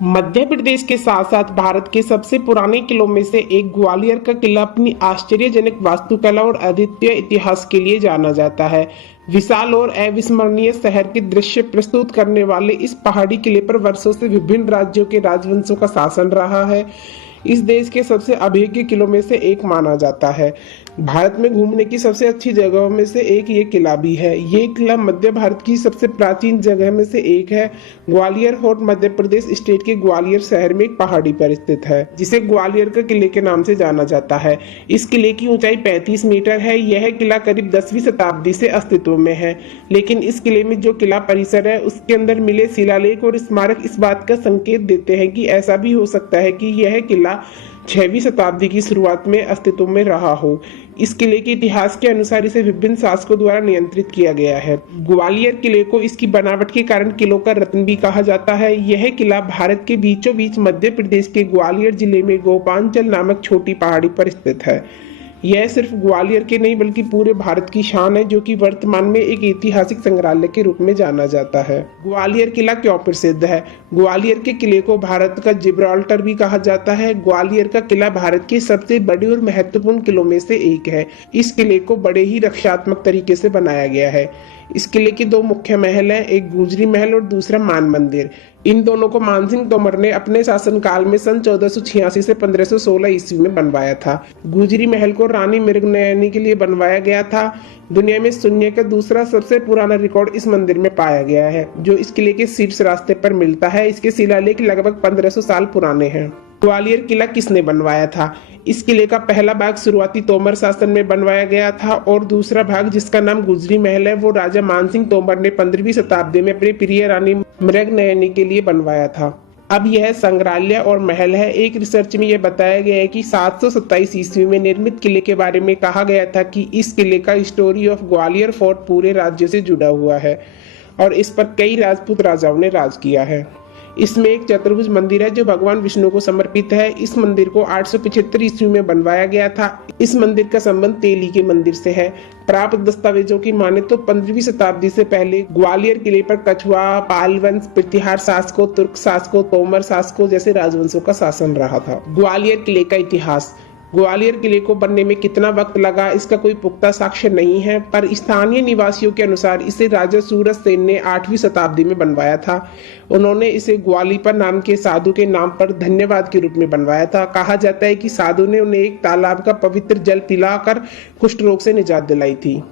मध्य प्रदेश के साथ साथ भारत के सबसे पुराने किलों में से एक ग्वालियर का किला अपनी आश्चर्यजनक वास्तुकला और अद्वितीय इतिहास के लिए जाना जाता है। विशाल और अविस्मरणीय शहर के दृश्य प्रस्तुत करने वाले इस पहाड़ी किले पर वर्षों से विभिन्न राज्यों के राजवंशों का शासन रहा है। इस देश के सबसे अभेद्य किलों में से एक माना जाता है। भारत में घूमने की सबसे अच्छी जगहों में से एक ये किला भी है। ये किला मध्य भारत की सबसे प्राचीन जगह में से एक है। ग्वालियर फोर्ट मध्य प्रदेश स्टेट के ग्वालियर शहर में एक पहाड़ी पर स्थित है, जिसे ग्वालियर के किले के नाम से जाना जाता है। इस किले की ऊंचाई 35 मीटर है। यह किला करीब 10वीं शताब्दी से अस्तित्व में है, लेकिन इस किले में जो किला परिसर है उसके अंदर मिले शिलालेख और स्मारक इस बात का संकेत देते हैं कि ऐसा भी हो सकता है कि यह किला 6वीं शताब्दी की शुरुआत में अस्तित्व में रहा हो। इस किले के इतिहास के अनुसार इसे विभिन्न शासकों द्वारा नियंत्रित किया गया है। ग्वालियर किले को इसकी बनावट के कारण किलों का रत्न भी कहा जाता है। यह किला भारत के बीचों बीच मध्य प्रदेश के ग्वालियर जिले में गोपांचल नामक छोटी पहाड़ी पर स्थित है। यह सिर्फ ग्वालियर के नहीं बल्कि पूरे भारत की शान है, जो कि वर्तमान में एक ऐतिहासिक संग्रहालय के रूप में जाना जाता है। ग्वालियर किला क्यों प्रसिद्ध है? ग्वालियर के किले को भारत का जिब्राल्टर भी कहा जाता है। ग्वालियर का किला भारत के सबसे बड़े और महत्वपूर्ण किलों में से एक है। इस किले को बड़े ही रक्षात्मक तरीके से बनाया गया है। इस किले के दो मुख्य महल हैं, एक गुजरी महल और दूसरा मान मंदिर। इन दोनों को मानसिंह तोमर ने अपने शासनकाल में सन 1486 से 1516 ईस्वी में बनवाया था। गुजरी महल को रानी मृगनयनी के लिए बनवाया गया था। दुनिया में शून्य का दूसरा सबसे पुराना रिकॉर्ड इस मंदिर में पाया गया है, जो इस किले के शीर्ष रास्ते पर मिलता है। इसके शिलालेख लगभग 1500 साल पुराने हैं। ग्वालियर किला किसने बनवाया था? इस किले का पहला भाग शुरुआती तोमर शासन में बनवाया गया था और दूसरा भाग, जिसका नाम गुजरी महल है, वो राजा मानसिंह तोमर ने 15वीं शताब्दी में अपनी प्रिय रानी मृगनयनी के लिए बनवाया था। अब यह संग्रहालय और महल है। एक रिसर्च में यह बताया गया है कि 727 ईस्वी में निर्मित किले के बारे में कहा गया था कि इस किले का स्टोरी ऑफ ग्वालियर फोर्ट पूरे राज्य से जुड़ा हुआ है और इस पर कई राजपूत राजाओं ने राज किया है। इसमें एक चतुर्भुज मंदिर है जो भगवान विष्णु को समर्पित है। इस मंदिर को 875 ईस्वी में बनवाया गया था। इस मंदिर का संबंध तेली के मंदिर से है। प्राप्त दस्तावेजों की माने तो 15वीं शताब्दी से पहले ग्वालियर किले पर कछुआ, पाल वंश, प्रतिहार शासकों, तुर्क शासकों, तोमर शासकों जैसे राजवंशों का शासन रहा था। ग्वालियर किले का इतिहास। ग्वालियर किले को बनने में कितना वक्त लगा, इसका कोई पुख्ता साक्ष्य नहीं है, पर स्थानीय निवासियों के अनुसार इसे राजा सूरज सेन ने 8वीं शताब्दी में बनवाया था। उन्होंने इसे ग्वालीपर नाम के साधु के नाम पर धन्यवाद के रूप में बनवाया था। कहा जाता है कि साधु ने उन्हें एक तालाब का पवित्र जल पिलाकर कुष्ठ रोग से निजात दिलाई थी।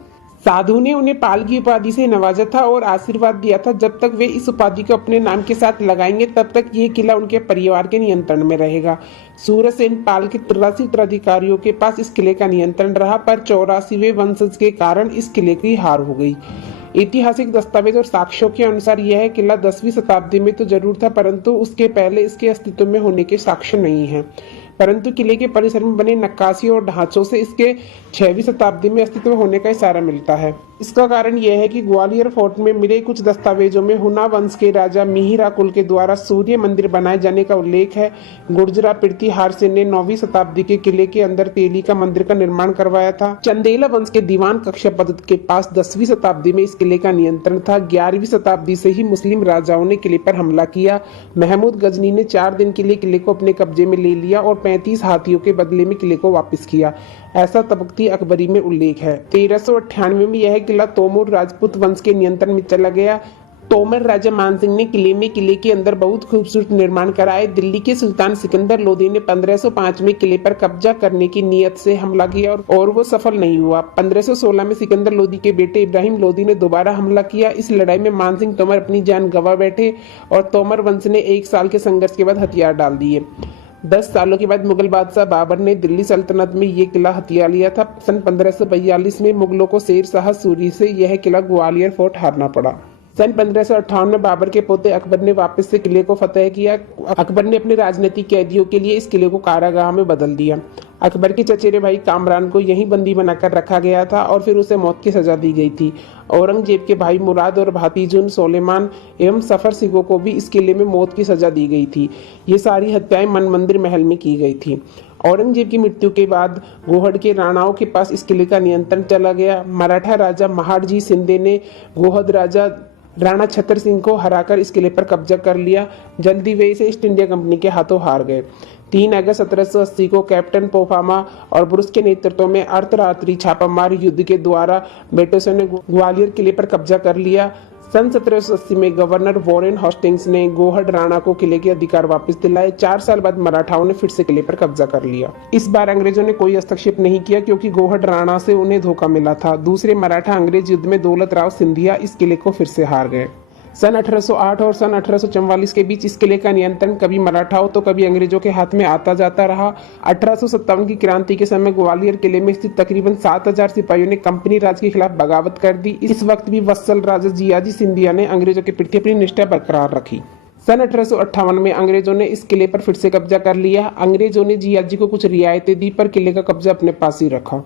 साधु ने उन्हें पाल की उपाधि से नवाजा था और आशीर्वाद दिया था, जब तक वे इस उपाधि को अपने नाम के साथ लगाएंगे तब तक ये किला उनके परिवार के नियंत्रण में रहेगा। सूरजसेन पाल के 83 उत्तराधिकारियों के पास इस किले का नियंत्रण रहा, पर 84वें वंशज के कारण इस किले की हार हो गई। ऐतिहासिक दस्तावेज और साक्ष्यों के अनुसार यह किला 10वीं शताब्दी में तो जरूर था, परंतु उसके पहले इसके अस्तित्व में होने के साक्ष्य नहीं है। परंतु किले के परिसर में बने नक्काशी और ढांचों से इसके 6वीं शताब्दी में अस्तित्व होने का इशारा मिलता है। इसका कारण यह है कि ग्वालियर फोर्ट में मिले कुछ दस्तावेजों में हुना वंश के राजा मिहिरा कुल के द्वारा सूर्य मंदिर बनाए जाने का उल्लेख है। गुर्जरा प्रतिहार सेन ने 9वीं शताब्दी के किले के अंदर तेली का मंदिर का निर्माण करवाया था। चंदेला वंश के दीवान कक्षपद के पास 10वीं शताब्दी में इस किले का नियंत्रण था। 11वीं शताब्दी से ही मुस्लिम राजाओं ने किले पर हमला किया। महमूद गजनी ने 4 दिन के लिए किले को अपने कब्जे में ले लिया और 35 हाथियों के बदले में किले को वापस किया, ऐसा तबकती अकबरी में उल्लेख है। 1398 में यह किला तोमर राजपूत वंश के नियंत्रण में चला गया। तोमर राजा मानसिंह ने किले के अंदर बहुत खूबसूरत निर्माण कराए। दिल्ली के सुल्तान सिकंदर लोदी ने 1505 में किले पर कब्जा करने की नियत से हमला किया और वो सफल नहीं हुआ। 1516 में सिकंदर लोदी के बेटे इब्राहिम लोदी ने दोबारा हमला किया। इस लड़ाई में मानसिंह तोमर अपनी जान गंवा बैठे और तोमर वंश ने 1 साल के संघर्ष के बाद हथियार डाल दिए। 10 सालों के बाद मुगल बादशाह बाबर ने दिल्ली सल्तनत में ये किला हथिया लिया था। सन 1542 में मुगलों को शेर शाह सूरी से यह किला ग्वालियर फोर्ट हारना पड़ा। सन 1558 में बाबर के पोते अकबर ने वापस से किले को फतेह किया। अकबर ने अपने राजनीतिक कैदियों के लिए इस किले को कारागाह में बदल दिया। अकबर के चचेरे भाई कामरान को यहीं बंदी बनाकर रखा गया था और फिर उसे मौत की सजा दी गई थी। औरंगजेब के भाई मुराद और भातीजुन सोलेमान एवं सफर सिखों को भी इस किले में मौत की सजा दी गई थी। ये सारी हत्याएं मन मंदिर महल में की गई थी। औरंगजेब की मृत्यु के बाद गोहद के राणाओं के पास इस किले का नियंत्रण चला गया। मराठा राजा महादजी शिंदे ने गोहद राजा राणा छतर सिंह को हराकर इस किले पर कब्जा कर लिया। जल्दी वे इसे ईस्ट इंडिया कंपनी के हाथों हार गए। 3 अगस्त 1780 को कैप्टन पोफामा और ब्रुस के नेतृत्व में अर्धरात्रि छापामार युद्ध के द्वारा ब्रिटिशों ने ग्वालियर किले पर कब्जा कर लिया। सन 1780 में गवर्नर वॉरेन हॉस्टिंग्स ने गोहर राणा को किले के अधिकार वापस दिलाए। 4 साल बाद मराठाओं ने फिर से किले पर कब्जा कर लिया। इस बार अंग्रेजों ने कोई हस्तक्षेप नहीं किया क्योंकि गोहर राणा से उन्हें धोखा मिला था। दूसरे मराठा अंग्रेज युद्ध में दौलत राव सिंधिया इस किले को फिर से हार गए। सन 1808 और सन 1844 के बीच इस किले का नियंत्रण कभी मराठाओं तो कभी अंग्रेजों के हाथ में आता जाता रहा। 1857 की क्रांति के समय ग्वालियर किले में स्थित तकरीबन 7000 सिपाहियों ने कंपनी राज के खिलाफ बगावत कर दी। इस वक्त भी वत्सल राजा जियाजी सिंधिया ने अंग्रेजों के प्रति अपनी निष्ठा बरकरार रखी। सन 1858 में अंग्रेजों ने इस किले पर फिर से कब्जा कर लिया। अंग्रेजों ने जियाजी को कुछ रियायतें दी पर किले का कब्जा अपने पास ही रखा।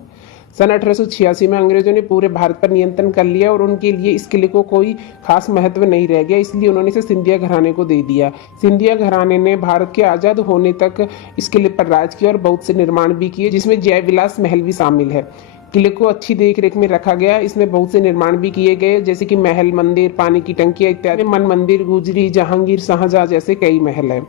सन 1886 में अंग्रेजों ने पूरे भारत पर नियंत्रण कर लिया और उनके लिए इस किले को कोई खास महत्व नहीं रह गया, इसलिए उन्होंने इसे सिंधिया घराने को दे दिया। सिंधिया घराने ने भारत के आज़ाद होने तक इस किले पर राज किया और बहुत से निर्माण भी किए, जिसमें जयविलास महल भी शामिल है। किले को अच्छी देखरेख में रखा गया। इसमें बहुत से निर्माण भी किए गए, जैसे कि महल, मंदिर, पानी की टंकियां इत्यादि। मन मंदिर, गुजरी, जहांगीर, शाहजहां जैसे कई महल है।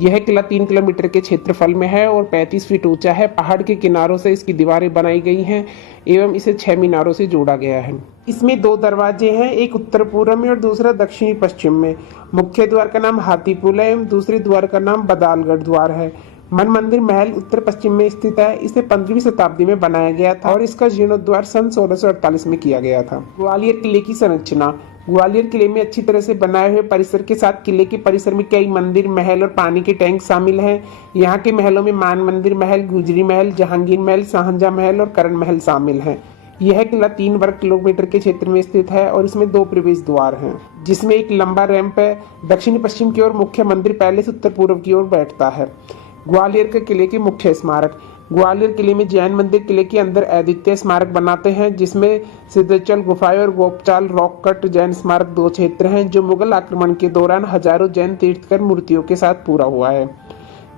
यह किला 3 किलोमीटर के क्षेत्रफल में है और 35 फीट ऊंचा है। पहाड़ के किनारों से इसकी दीवारें बनाई गई हैं एवं इसे 6 मीनारों से जोड़ा गया है। इसमें 2 दरवाजे हैं, एक उत्तर पूर्व में और दूसरा दक्षिणी पश्चिम में। मुख्य द्वार का नाम हाथीपुल है एवं दूसरे द्वार का नाम बदालगढ़ द्वार है। मन मंदिर महल उत्तर पश्चिम में स्थित है। इसे 15वीं शताब्दी में बनाया गया था और इसका जीर्णोद्धार सन 1648 में किया गया था। ग्वालियर किले की संरचना। ग्वालियर किले में अच्छी तरह से बनाए हुए परिसर के साथ किले के परिसर में कई मंदिर, महल और पानी के टैंक शामिल हैं। यहाँ के महलों में मान मंदिर महल, गुजरी महल, जहांगीर महल, शाहजहां महल और करण महल शामिल हैं। यह किला 3 वर्ग किलोमीटर के क्षेत्र में स्थित है और इसमें 2 प्रवेश द्वार हैं, जिसमें एक लंबा रैंप है। दक्षिण पश्चिम की ओर मुख्य मंदिर पहले से उत्तर पूर्व की ओर बैठता है। ग्वालियर के किले के मुख्य स्मारक। ग्वालियर किले में जैन मंदिर किले के अंदर अद्वितीय स्मारक बनाते हैं, जिसमें सिद्धचल गुफाएं और गोपचाल रॉक कट जैन स्मारक 2 क्षेत्र हैं, जो मुगल आक्रमण के दौरान हजारों जैन तीर्थकर मूर्तियों के साथ पूरा हुआ है।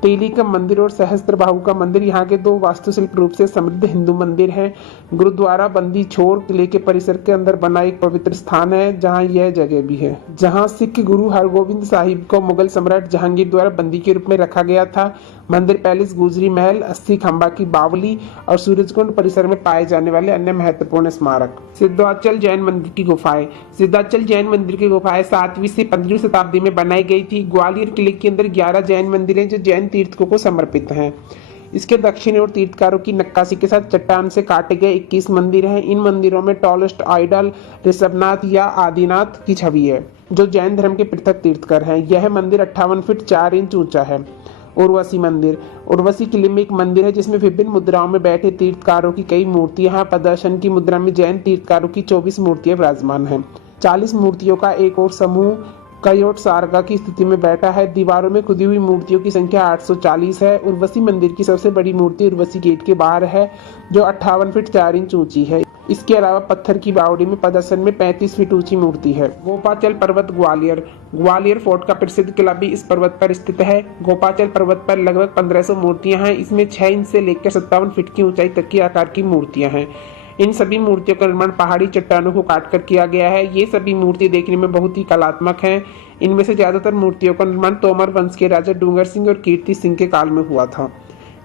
तेली का मंदिर और सहस्त्रबाहु का मंदिर यहाँ के 2 वास्तुशिल्प रूप से समृद्ध हिंदू मंदिर हैं। गुरुद्वारा बंदी छोर किले के परिसर के अंदर बना एक पवित्र स्थान है, जहाँ यह जगह भी है, जहाँ सिख गुरु हरगोबिंद साहिब को मुगल सम्राट जहांगीर द्वारा बंदी के रूप में रखा गया था। मंदिर पैलेस, गुजरी महल, 80 खंबा की बावली और सूरजकुंड परिसर में पाए जाने वाले अन्य महत्वपूर्ण स्मारक। सिद्धाचल जैन मंदिर की गुफाएं। सिद्धाचल जैन मंदिर की गुफाएं 7वीं से 15वीं शताब्दी में बनाई गई थी। ग्वालियर किले के अंदर 11 जैन मंदिर हैं जो जैन तीर्थकों को समर्पित हैं। इसके दक्षिण और तीर्थकारों की नक्काशी के साथ चट्टान से काटे गए 21 मंदिर हैं। इन मंदिरों में टॉलेस्ट आइडल, ऋषभनाथ या आदिनाथ की छवि है, जो जैन धर्म के पृथक तीर्थकर हैं। यह मंदिर 58 फीट 4 इंच ऊंचा है। उर्वशी मंदिर। उर्वशी किले में एक मंदिर है जिसमें विभिन्न मुद्राओं में बैठे तीर्थकारों की कई मूर्तियां हैं। प्रदर्शन की मुद्रा में जैन तीर्थकारों की 24 मूर्तियां विराजमान हैं। 40 मूर्तियों का एक और समूह कयोट सारगा की स्थिति में बैठा है। दीवारों में खुदी हुई मूर्तियों की संख्या 840 है। उर्वशी मंदिर की सबसे बड़ी मूर्ति उर्वशी गेट के बाहर है, जो 58 फीट 4 इंच ऊंची है। इसके अलावा पत्थर की बावड़ी में प्रदर्शन में 35 फीट ऊंची मूर्ति है। गोपाचल पर्वत ग्वालियर। ग्वालियर फोर्ट का प्रसिद्ध किला भी इस पर्वत पर स्थित है। गोपाचल पर्वत पर लगभग 1500 मूर्तियां हैं। इसमें 6 इंच से लेकर 57 फीट की ऊंचाई तक की आकार की मूर्तियां हैं। इन सभी मूर्तियों का निर्माण पहाड़ी चट्टानों को काटकर किया गया है। ये सभी मूर्ति देखने में बहुत ही कलात्मक हैं। इनमें से ज्यादातर मूर्तियों का निर्माण तोमर वंश के राजा डूंगर सिंह और कीर्ति सिंह के काल में हुआ था।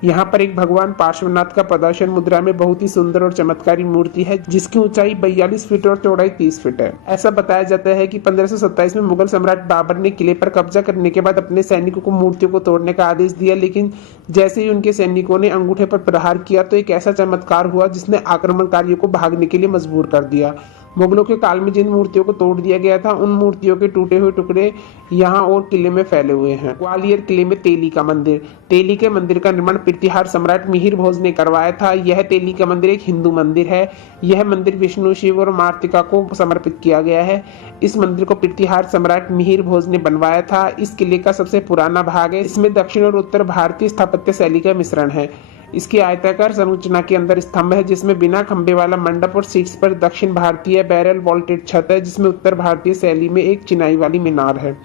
यहाँ पर एक भगवान पार्श्वनाथ का प्रदर्शन मुद्रा में बहुत ही सुंदर और चमत्कारी मूर्ति है, जिसकी ऊंचाई 42 फीट और चौड़ाई 30 फीट है। ऐसा बताया जाता है कि 1527 में मुगल सम्राट बाबर ने किले पर कब्जा करने के बाद अपने सैनिकों को मूर्तियों को तोड़ने का आदेश दिया, लेकिन जैसे ही उनके सैनिकों ने अंगूठे पर प्रहार किया तो एक ऐसा चमत्कार हुआ जिसने आक्रमणकारियों को भागने के लिए मजबूर कर दिया। मुगलों के काल में जिन मूर्तियों को तोड़ दिया गया था, उन मूर्तियों के टूटे हुए टुकड़े यहाँ और किले में फैले हुए हैं। ग्वालियर किले में तेली का मंदिर। तेली के मंदिर का निर्माण प्रतिहार सम्राट मिहिर भोज ने करवाया था। यह तेली का मंदिर एक हिंदू मंदिर है। यह मंदिर विष्णु, शिव और मार्तिका को समर्पित किया गया है। इस मंदिर को प्रतिहार सम्राट मिहिर भोज ने बनवाया था। इस किले का सबसे पुराना भाग है। इसमें दक्षिण और उत्तर भारतीय स्थापत्य शैली का मिश्रण है। इसकी आयताकार संरचना के अंदर स्तंभ है, जिसमें बिना खंबे वाला मंडप और शीर्ष पर दक्षिण भारतीय बैरल वॉल्टेड छत है, जिसमें उत्तर भारतीय शैली में एक चिनाई वाली मीनार है।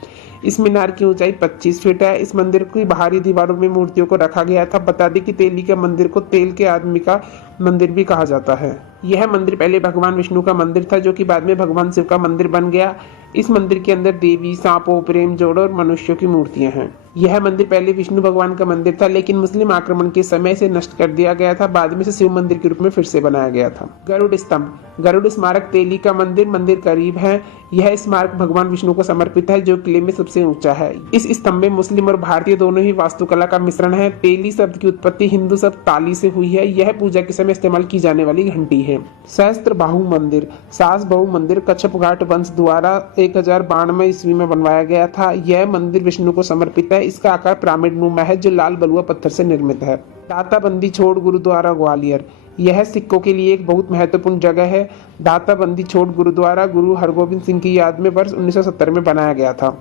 इस मीनार की ऊंचाई 25 फीट है। इस मंदिर की बाहरी दीवारों में मूर्तियों को रखा गया था। बता दें कि तेली के मंदिर को तेल के आदमी का मंदिर भी कहा जाता है। यह मंदिर पहले भगवान विष्णु का मंदिर था, जो कि बाद में भगवान शिव का मंदिर बन गया। इस मंदिर के अंदर देवी, सांपों, प्रेम जोड़ों और मनुष्यों की मूर्तियां हैं। यह मंदिर पहले विष्णु भगवान का मंदिर था, लेकिन मुस्लिम आक्रमण के समय से नष्ट कर दिया गया था। बाद में से शिव मंदिर के रूप में फिर से बनाया गया था। गरुड़ स्तंभ, गरुड़ स्मारक तेली का मंदिर करीब है। यह स्मारक भगवान विष्णु को समर्पित है, जो किले में सबसे ऊंचा है। इस स्तंभ में मुस्लिम और भारतीय दोनों ही वास्तुकला का मिश्रण है। तेली शब्द की उत्पत्ति हिंदू शब्द ताली से हुई है। यह पूजा के समय इस्तेमाल की जाने वाली घंटी है। सहस्त्रबाहु मंदिर, सासबहु मंदिर कच्छप घाट वंश द्वारा 1092 ईस्वी में बनवाया गया था। यह मंदिर विष्णु को समर्पित है। इसका आकार पिरामिड नुमा है, जो लाल बलुआ पत्थर से निर्मित है। दाताबंदी छोड़ गुरुद्वारा ग्वालियर, यह सिखों के लिए एक बहुत महत्वपूर्ण जगह है। दाताबंदी छोड़ गुरुद्वारा गुरु हरगोबिंद सिंह की याद में वर्ष 1970 में बनाया गया था।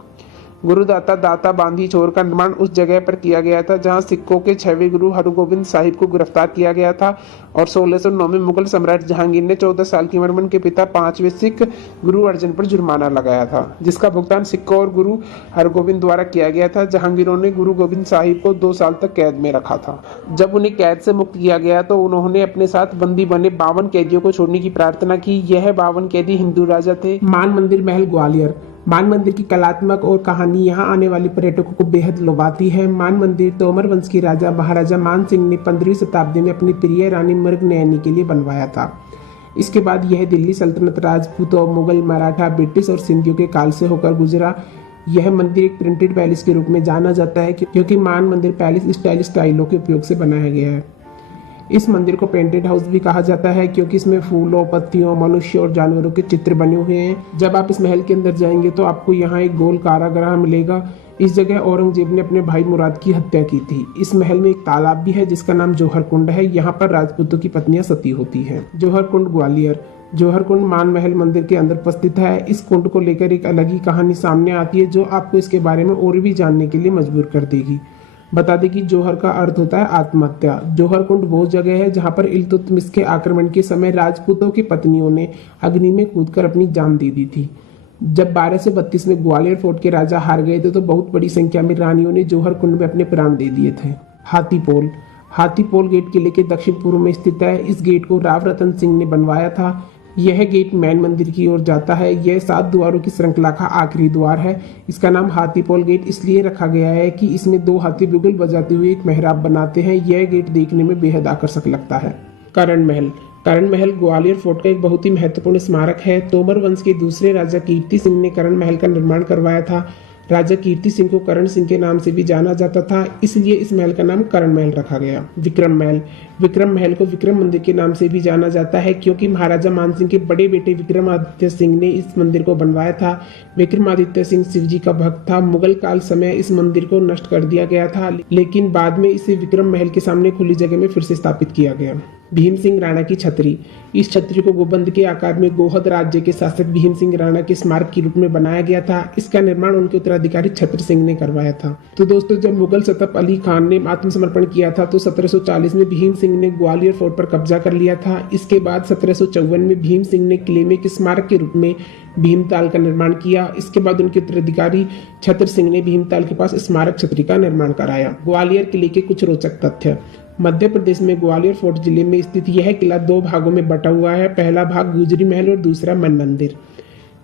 गुरुदाता दाता बांधी छोर का निर्माण उस जगह पर किया गया था जहां सिखों के 6वें गुरु हरगोबिंद साहिब को गिरफ्तार किया गया था और 1609 में मुगल सम्राट जहांगीर ने 14 साल की उम्र में उनके पिता 5वें सिख गुरु अर्जन पर जुर्माना लगाया था, जिसका भुगतान सिखों और गुरु हरगोबिंद द्वारा किया गया था। जहांगीरों ने गुरु गोबिंद साहिब को 2 साल तक कैद में रखा था। जब उन्हें कैद से मुक्त किया गया तो उन्होंने अपने साथ बंदी बने 52 कैदियों को छोड़ने की प्रार्थना की। यह 52 कैदी हिंदू राजा थे। मान मंदिर महल ग्वालियर, मान मंदिर की कलात्मक और कहानी यहाँ आने वाले पर्यटकों को बेहद लुभाती है। मान मंदिर तोमर वंश के राजा महाराजा मान सिंह ने 15वीं शताब्दी में अपनी प्रिय रानी मृगनयनी के लिए बनवाया था। इसके बाद यह दिल्ली सल्तनत, राजपूतों, मुगल, मराठा, ब्रिटिश और सिंधियों के काल से होकर गुजरा। यह मंदिर एक प्रिंटेड पैलेस के रूप में जाना जाता है क्योंकि मान मंदिर पैलेस स्टाइलिश टाइलों के उपयोग से बनाया गया है। इस मंदिर को पेंटेड हाउस भी कहा जाता है क्योंकि इसमें फूलों, पत्तियों, मनुष्य और जानवरों के चित्र बने हुए हैं। जब आप इस महल के अंदर जाएंगे तो आपको यहाँ एक गोल कारागृह मिलेगा। इस जगह औरंगजेब ने अपने भाई मुराद की हत्या की थी। इस महल में एक तालाब भी है जिसका नाम जौहर कुंड है। यहाँ पर राजपूतों की पत्नियां सती होती हैं। जौहर कुंड ग्वालियर, जौहर कुंड मान महल मंदिर के अंदर उपस्थित है। इस कुंड को लेकर एक अलग ही कहानी सामने आती है जो आपको इसके बारे में और भी जानने के लिए मजबूर कर देगी। बता दें कि जौहर का अर्थ होता है आत्महत्या। जौहर कुंड वो जगह है जहां पर इल्तुतमिश के आक्रमण के समय राजपूतों की पत्नियों ने अग्नि में कूदकर अपनी जान दे दी थी। जब 1232 में ग्वालियर फोर्ट के राजा हार गए थे तो बहुत बड़ी संख्या में रानियों ने जौहर कुंड में अपने प्राण दे दिए थे। हाथीपोल, हाथीपोल गेट किले के दक्षिण पूर्व में स्थित है। इस गेट को राव रतन सिंह ने बनवाया था। यह गेट मैन मंदिर की ओर जाता है। यह 7 द्वारों की श्रृंखला का आखिरी द्वार है। इसका नाम हाथीपोल गेट इसलिए रखा गया है कि इसमें 2 हाथी बिगुल बजाते हुए एक मेहराब बनाते हैं। यह गेट देखने में बेहद आकर्षक लगता है। करण महल, करण महल ग्वालियर फोर्ट का एक बहुत ही महत्वपूर्ण स्मारक है। तोमर वंश के दूसरे राजा कीर्ति सिंह ने करण महल का निर्माण करवाया था। राजा कीर्ति सिंह को करण सिंह के नाम से भी जाना जाता था, इसलिए इस महल का नाम करण महल रखा गया। विक्रम महल, विक्रम महल को विक्रम मंदिर के नाम से भी जाना जाता है क्योंकि महाराजा मान सिंह के बड़े बेटे विक्रमादित्य सिंह ने इस मंदिर को बनवाया था। विक्रमादित्य सिंह शिवजी का भक्त था। मुगल काल समय इस मंदिर को नष्ट कर दिया गया था, लेकिन बाद में इसे विक्रम महल के सामने खुली जगह में फिर से स्थापित किया गया। भीम सिंह राणा की छतरी, इस छतरी को गोबंद के आकार में गोहद राज्य के शासक भीम सिंह राणा के स्मारक के रूप में बनाया गया था। इसका निर्माण उनके उत्तराधिकारी छत्र सिंह ने करवाया था। तो दोस्तों, जब मुगल सतप अली खान ने आत्मसमर्पण किया था तो 1740 में भीम सिंह ने ग्वालियर फोर्ट पर कब्जा कर लिया था। इसके बाद 1754 में भीम सिंह ने किले में एक स्मारक के रूप में भीमताल का निर्माण किया। इसके बाद उनके उत्तराधिकारी छत्र सिंह ने भीमताल के पास स्मारक छतरी का निर्माण कराया। ग्वालियर किले के कुछ रोचक तथ्य। मध्य प्रदेश में ग्वालियर फोर्ट जिले में स्थित यह किला 2 भागों में बटा हुआ है। पहला भाग गुजरी महल और दूसरा मन मंदिर।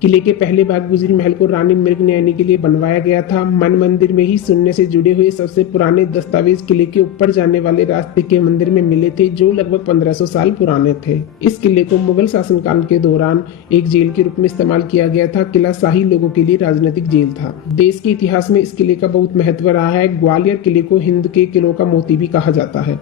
किले के पहले भाग गुजरी महल को रानी मृगनयनी के लिए बनवाया गया था। मन मंदिर में ही शून्य से जुड़े हुए सबसे पुराने दस्तावेज किले के ऊपर जाने वाले रास्ते के मंदिर में मिले थे, जो लगभग 1500 साल पुराने थे। इस किले को मुगल शासनकाल के दौरान एक जेल के रूप में इस्तेमाल किया गया था। किला शाही लोगों के लिए राजनीतिक जेल था। देश के इतिहास में इस किले का बहुत महत्व रहा है। ग्वालियर किले को हिंद के किलों का मोती भी कहा जाता है।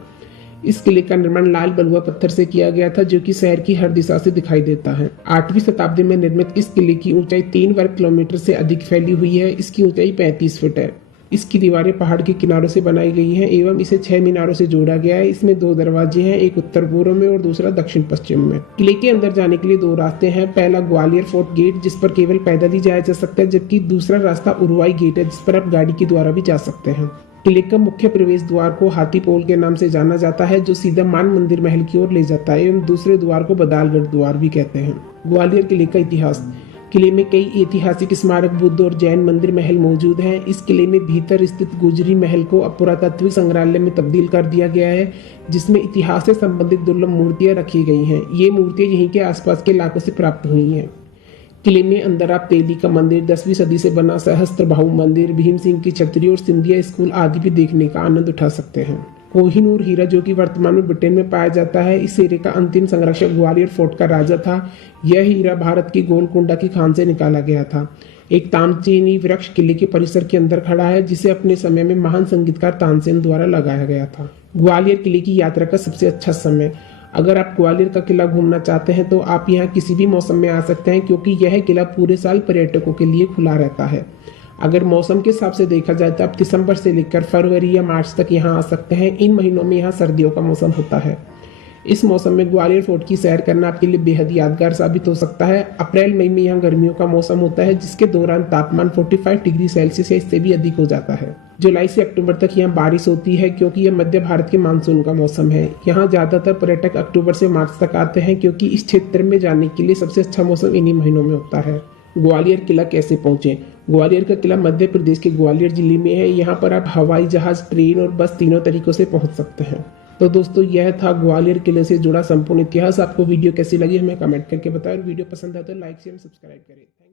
इस किले का निर्माण लाल बलुआ पत्थर से किया गया था, जो कि शहर की हर दिशा से दिखाई देता है। 8वीं शताब्दी में निर्मित इस किले की ऊंचाई 3 वर्ग किलोमीटर से अधिक फैली हुई है। इसकी ऊंचाई 35 फीट है। इसकी दीवारें पहाड़ के किनारों से बनाई गई हैं एवं इसे 6 मीनारों से जोड़ा गया है। इसमें 2 दरवाजे हैं, एक उत्तर पूर्व में और दूसरा दक्षिण पश्चिम में। किले के अंदर जाने के लिए 2 रास्ते हैं। पहला ग्वालियर फोर्ट गेट, जिस पर केवल पैदल ही जाया जा सकता है, जबकि दूसरा रास्ता उरुवाई गेट है, जिस पर आप गाड़ी के द्वारा भी जा सकते हैं। किले का मुख्य प्रवेश द्वार को हाथीपोल के नाम से जाना जाता है, जो सीधा मान मंदिर महल की ओर ले जाता है, एवं दूसरे द्वार को बदालगढ़ द्वार भी कहते हैं। ग्वालियर किले का इतिहास। किले में कई ऐतिहासिक स्मारक, बुद्ध और जैन मंदिर, महल मौजूद हैं। इस किले में भीतर स्थित गुजरी महल को अब पुरातात्विक संग्रहालय में तब्दील कर दिया गया है, जिसमें इतिहास से संबंधित दुर्लभ मूर्तियां रखी गई हैं। ये मूर्तियां यहीं के आसपास के इलाकों से प्राप्त हुई हैं। किले में अंदर आप तेली का मंदिर, 10वीं सदी से बना सहस्त्रबाहु मंदिर, भीम सिंह की छतरी और सिंधिया स्कूल आदि भी देखने का आनंद उठा सकते हैं। कोहिनूर हीरा, जो कि वर्तमान में ब्रिटेन में पाया जाता है, इस हीरे का अंतिम संरक्षक ग्वालियर फोर्ट का राजा था। यह हीरा भारत की गोलकुंडा की खान से निकाला गया था। एक तामचीनी वृक्ष किले के परिसर के अंदर खड़ा है, जिसे अपने समय में महान संगीतकार तानसेन द्वारा लगाया गया था। ग्वालियर किले की यात्रा का सबसे अच्छा समय, अगर आप ग्वालियर का किला घूमना चाहते हैं तो आप यहाँ किसी भी मौसम में आ सकते हैं, क्योंकि यह किला पूरे साल पर्यटकों के लिए खुला रहता है। अगर मौसम के हिसाब से देखा जाए तो आप दिसंबर से लेकर फरवरी या मार्च तक यहाँ आ सकते हैं। इन महीनों में यहाँ सर्दियों का मौसम होता है। इस मौसम में ग्वालियर फोर्ट की सैर करना आपके लिए बेहद यादगार साबित हो सकता है। अप्रैल मई में यहाँ गर्मियों का मौसम होता है, जिसके दौरान तापमान 45 डिग्री सेल्सियस या इससे भी अधिक हो जाता है। जुलाई से अक्टूबर तक यहाँ बारिश होती है, क्योंकि यह मध्य भारत के मानसून का मौसम है। यहाँ ज्यादातर पर्यटक अक्टूबर से मार्च तक आते हैं, क्योंकि इस क्षेत्र में जाने के लिए सबसे अच्छा मौसम इन्हीं महीनों में होता है। ग्वालियर किला कैसे पहुंचे? ग्वालियर का किला मध्य प्रदेश के ग्वालियर जिले में है। यहाँ पर आप हवाई जहाज, ट्रेन और बस तीनों तरीकों से पहुंच सकते हैं। तो दोस्तों, यह था ग्वालियर किले से जुड़ा संपूर्ण इतिहास। आपको वीडियो कैसी लगी हमें कमेंट करके बताएं, और वीडियो पसंद है तो लाइक शेयर सब्सक्राइब करें।